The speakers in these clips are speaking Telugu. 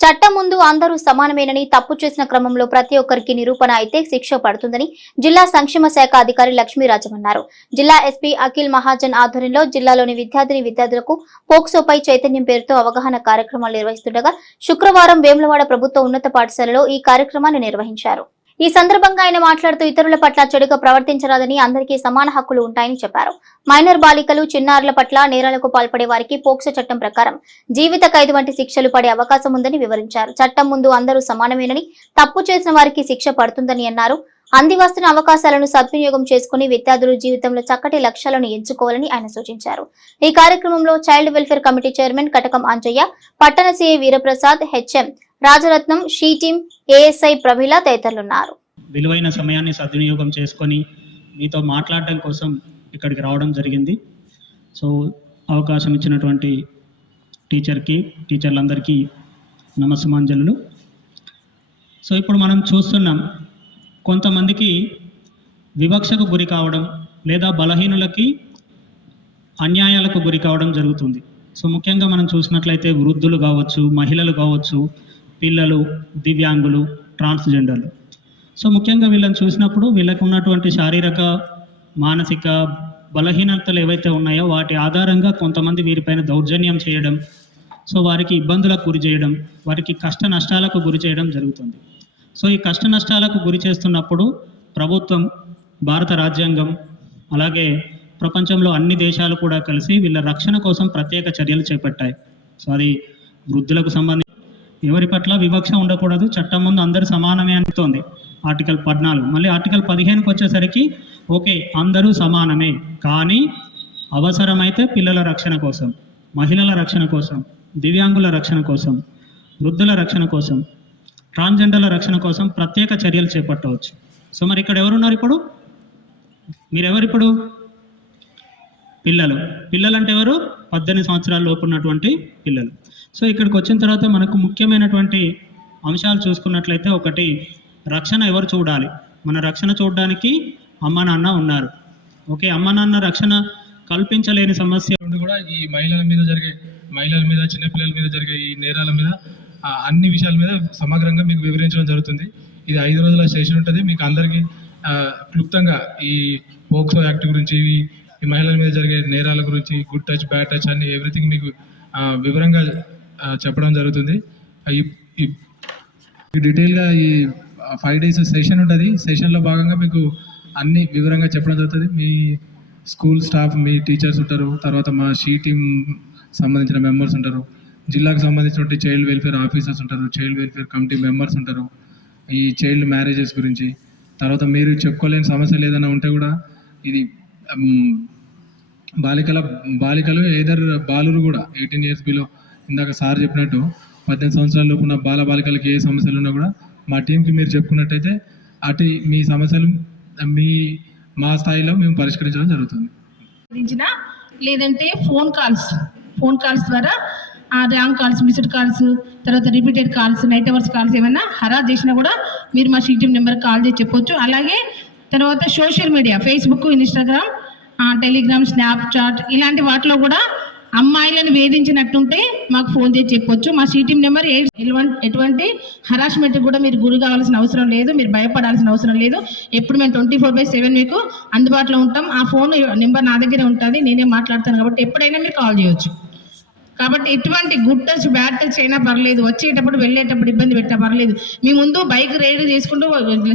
చట్టం ముందు అందరూ సమానమేనని తప్పు చేసిన క్రమంలో ప్రతి ఒక్కరికి నిరూపణ అయితే శిక్ష పడుతుందని జిల్లా సంక్షేమ శాఖ అధికారి లక్ష్మీరాజం అన్నారు. జిల్లా ఎస్పీ అఖిల్ మహాజన్ ఆధ్వర్యంలో జిల్లాలోని విద్యార్థిని విద్యార్థులకు పోక్సోపై చైతన్యం పేరుతో అవగాహన కార్యక్రమాలు నిర్వహిస్తుండగా శుక్రవారం వేములవాడ ప్రభుత్వ ఉన్నత పాఠశాలలో ఈ కార్యక్రమాన్ని నిర్వహించారు. ఈ సందర్భంగా ఆయన మాట్లాడుతూ ఇతరుల పట్ల చెడుగా ప్రవర్తించరాదని అందరికీ సమాన హక్కులు ఉంటాయని చెప్పారు. మైనర్ బాలికలు చిన్నారుల పట్ల నేరాలకు పాల్పడే వారికి పోక్సో చట్టం ప్రకారం జీవిత ఖైదు వంటి శిక్షలు పడే అవకాశం ఉందని వివరించారు. చట్టం ముందు అందరూ సమానమేనని తప్పు చేసిన వారికి శిక్ష పడుతుందని అన్నారు. అంది వస్తున్న అవకాశాలను సద్వినియోగం చేసుకుని విద్యార్థులు జీవితంలో చక్కటి లక్ష్యాలను ఎంచుకోవాలని ఆయన సూచించారు. ఈ కార్యక్రమంలో child welfare committee chairman Katakam Anjaiah పట్టణ CA Veeraprasad HM Rajaratnam she team ASI Pramila తదితరులున్నారు. విలువైన సమయాన్ని సద్వినియోగం చేసుకొని మీతో మాట్లాడడం కోసం ఇక్కడికి రావడం జరిగింది. సో అవకాశం ఇచ్చినటువంటి టీచర్కి టీచర్లందరికీ నమస్సుమాంజలు సో ఇప్పుడు మనం చూస్తున్నాం కొంతమందికి వివక్షకు గురి కావడం లేదా బలహీనులకి అన్యాయాలకు గురి కావడం జరుగుతుంది. సో ముఖ్యంగా మనం చూసినట్లయితే వృద్ధులు కావచ్చు మహిళలు కావచ్చు పిల్లలు దివ్యాంగులు ట్రాన్స్జెండర్లు. సో ముఖ్యంగా వీళ్ళని చూసినప్పుడు వీళ్ళకు ఉన్నటువంటి శారీరక మానసిక బలహీనతలు ఏవైతే ఉన్నాయో వాటి ఆధారంగా కొంతమంది వీరిపైన దౌర్జన్యం చేయడం సో వారికి ఇబ్బందులకు గురి చేయడం వారికి కష్ట నష్టాలకు గురి చేయడం జరుగుతుంది. సో ఈ కష్ట నష్టాలకు గురి చేస్తున్నప్పుడు ప్రభుత్వం భారత రాజ్యాంగం అలాగే ప్రపంచంలో అన్ని దేశాలు కూడా కలిసి వీళ్ళ రక్షణ కోసం ప్రత్యేక చర్యలు చేపట్టాయి. సో అది వృద్ధులకు సంబంధించి ఎవరి పట్ల వివక్ష ఉండకూడదు చట్టం ముందు అందరూ సమానమే అంటుంది ఆర్టికల్ పద్నాలుగు. మళ్ళీ ఆర్టికల్ పదిహేనుకి వచ్చేసరికి ఓకే అందరూ సమానమే కానీ అవసరమైతే పిల్లల రక్షణ కోసం మహిళల రక్షణ కోసం దివ్యాంగుల రక్షణ కోసం వృద్ధుల రక్షణ కోసం ట్రాన్స్జెండర్ల రక్షణ కోసం ప్రత్యేక చర్యలు చేపట్టవచ్చు. సో మరి ఇక్కడ ఎవరున్నారు ఇప్పుడు? మీరెవరు ఇప్పుడు పిల్లలు. పిల్లలు అంటే ఎవరు? పద్దెనిమిది సంవత్సరాల లోపు ఉన్నటువంటి పిల్లలు. సో ఇక్కడికి వచ్చిన తర్వాత మనకు ముఖ్యమైనటువంటి అంశాలు చూసుకున్నట్లయితే ఒకటి రక్షణ ఎవరు చూడాలి? మన రక్షణ చూడడానికి అమ్మ నాన్న ఉన్నారు. ఓకే అమ్మ నాన్న రక్షణ కల్పించలేని సమస్య నుండి కూడా ఈ మహిళల మీద జరిగే మహిళల మీద చిన్నపిల్లల మీద జరిగే ఈ నేరాల మీద అన్ని విషయాల మీద సమగ్రంగా మీకు వివరించడం జరుగుతుంది. ఇది ఐదు రోజుల సెషన్ ఉంటుంది. మీకు అందరికీ క్లుప్తంగా ఈ పోక్సో యాక్ట్ గురించి ఈ- మహిళల మీద జరిగే నేరాల గురించి గుడ్ టచ్ బ్యాడ్ టచ్ అన్ని ఎవ్రీథింగ్ మీకు వివరంగా చెప్పడం జరుగుతుంది. ఈ- డీటెయిల్గా ఈ ఫైవ్ డేస్ సెషన్ ఉంటుంది. సెషన్లో భాగంగా మీకు అన్ని వివరంగా చెప్పడం జరుగుతుంది. మీ స్కూల్ స్టాఫ్ మీ టీచర్స్ ఉంటారు. తర్వాత మా షీ టీమ్ సంబంధించిన మెంబర్స్ ఉంటారు. జిల్లాకు సంబంధించినటువంటి చైల్డ్ వెల్ఫేర్ ఆఫీసర్స్ ఉంటారు. చైల్డ్ వెల్ఫేర్ కమిటీ మెంబర్స్ ఉంటారు. ఈ చైల్డ్ మ్యారేజెస్ గురించి. తర్వాత మీరు చెప్పుకోలేని సమస్యలు ఏదైనా ఉంటే కూడా ఇది బాలికల బాలికలు ఏదర్ బాలురు కూడా ఎయిటీన్ ఇయర్స్ బిలో ఇందాక సార్ చెప్పినట్టు పద్దెనిమిది సంవత్సరాల లోపు ఉన్న బాల బాలికలకి ఏ సమస్యలు ఉన్నా కూడా మా టీంకి మీరు చెప్పుకున్నట్టయితే అటు మీ సమస్యలు మీ మా స్థాయిలో మేము పరిష్కరించడం జరుగుతుంది. లేదంటే ఫోన్ కాల్స్ ఫోన్ కాల్స్ ద్వారా ఆ ర్యాంక్ కాల్స్ మిస్డ్ కాల్స్ తర్వాత repeated calls night hours calls ఏమైనా హరాజ్ చేసినా కూడా మీరు మా షీటీఎం నెంబర్ కాల్ చేసి చెప్పొచ్చు. అలాగే తర్వాత social media Facebook Instagram Telegram Snapchat ఇలాంటి వాటిలో కూడా అమ్మాయిలను వేధించినట్టుంటే మాకు ఫోన్ చేసి చెప్పొచ్చు. మా సీటీఎం నెంబర్ ఎటువంటి హరాస్మెంట్ కూడా మీరు గురి కావాల్సిన అవసరం లేదు మీరు భయపడాల్సిన అవసరం లేదు. ఎప్పుడు మేము ట్వంటీ ఫోర్ బై సెవెన్ మీకు అందుబాటులో ఉంటాం. ఆ ఫోన్ నెంబర్ నా దగ్గరే ఉంటుంది నేనే మాట్లాడతాను కాబట్టి ఎప్పుడైనా మీరు కాల్ చేయొచ్చు. కాబట్టి ఎటువంటి గుడ్ టచ్ బ్యాడ్ టచ్ అయినా పర్లేదు. వచ్చేటప్పుడు వెళ్ళేటప్పుడు ఇబ్బంది పెట్టినా పర్లేదు. మీ ముందు బైక్ రైడ్ చేసుకుంటూ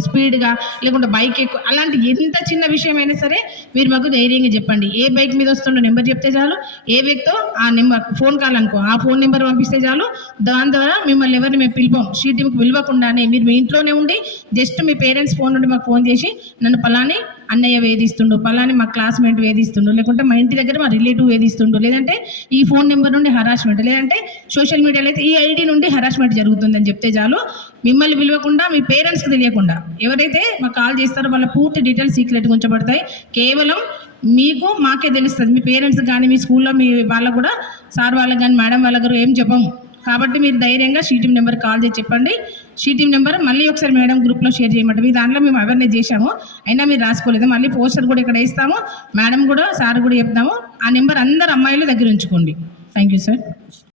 స్పీడ్గా లేకుంటే బైక్ ఎక్కువ అలాంటి ఎంత చిన్న విషయమైనా సరే మీరు మాకు ధైర్యంగా చెప్పండి. ఏ బైక్ మీద వస్తుండో నెంబర్ చెప్తే చాలు. ఏ వ్యక్తో ఆ నెంబర్ ఫోన్ కాల్ అనుకో ఆ ఫోన్ నెంబర్ పంపిస్తే చాలు. దాని ద్వారా మిమ్మల్ని ఎవరిని మేము పిలిపాం. షీటీంకి పిలవకుండానే మీరు మీ ఇంట్లోనే ఉండి జస్ట్ మీ పేరెంట్స్ ఫోన్ నుండి మాకు ఫోన్ చేసి నన్ను పలాని అన్నయ్య వేధిస్తుండు పలాని మా క్లాస్మేట్ వేధిస్తుండు లేకుంటే మా ఇంటి దగ్గర మా రిలేటివ్ వేధిస్తుండు. లేదంటే ఈ ఫోన్ నెంబర్ నుండి హరాస్మెంట్ లేదంటే సోషల్ మీడియాలో అయితే ఈ ఐడి నుండి హరాస్మెంట్ జరుగుతుందని చెప్తే చాలు. మిమ్మల్ని పిలవకుండా మీ పేరెంట్స్కి తెలియకుండా ఎవరైతే మాకు కాల్ చేస్తారో వాళ్ళ పూర్తి డీటెయిల్స్ సీక్రెట్గా ఉంచబడతాయి. కేవలం మీకు మాకే తెలుస్తుంది. మీ పేరెంట్స్ కానీ మీ స్కూల్లో మీ వాళ్ళకు కూడా సార్ వాళ్ళకి కానీ మేడం వాళ్ళకు ఏం చెప్పము. కాబట్టి మీరు ధైర్యంగా షీటీమ్ నెంబర్ కాల్ చేసి చెప్పండి. షీటీమ్ నెంబర్ మళ్ళీ ఒకసారి మేడం గ్రూప్లో షేర్ చేయమంటారు. మీ దాంట్లో మేము అవేర్నెస్ చేశాము. అయినా మీరు రాసుకోలేదు. మళ్ళీ పోస్టర్ కూడా ఇక్కడ ఇస్తాము మేడం కూడా సార్ కూడా చెప్తాము. ఆ నెంబర్ అందరు అమ్మాయిలు దగ్గర ఉంచుకోండి. Thank you sir